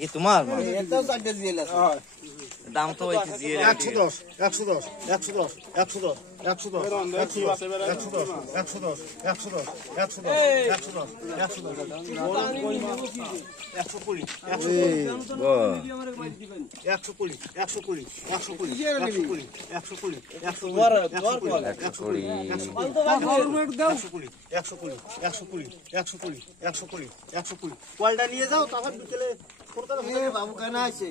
কি তোমার দাম তো 110 110 110 110 110 কলটা নিয়ে যাও তখন বিকেলে বাবু কানা আছে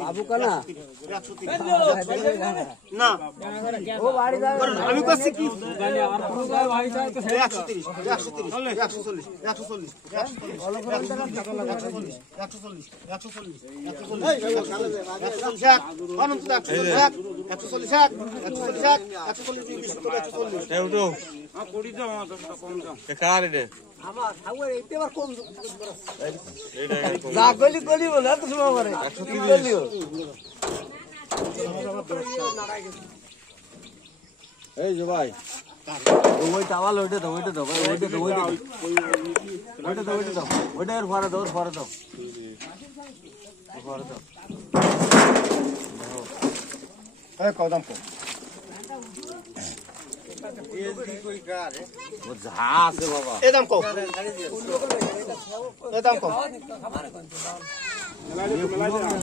বাবু কানা না আমি করছি কি 130 140 140 এই যে ভাই ওই টাওয়াল ওইটা দাও ওইটা দাও ওইটা দাও ওইটা দাও ওইটা দাও ওইটা দাও ওইটা এর ফরে দাও ফরে দাও ফরে দাও এই কদম কো वो झा से बाबा एकदम को एकदम को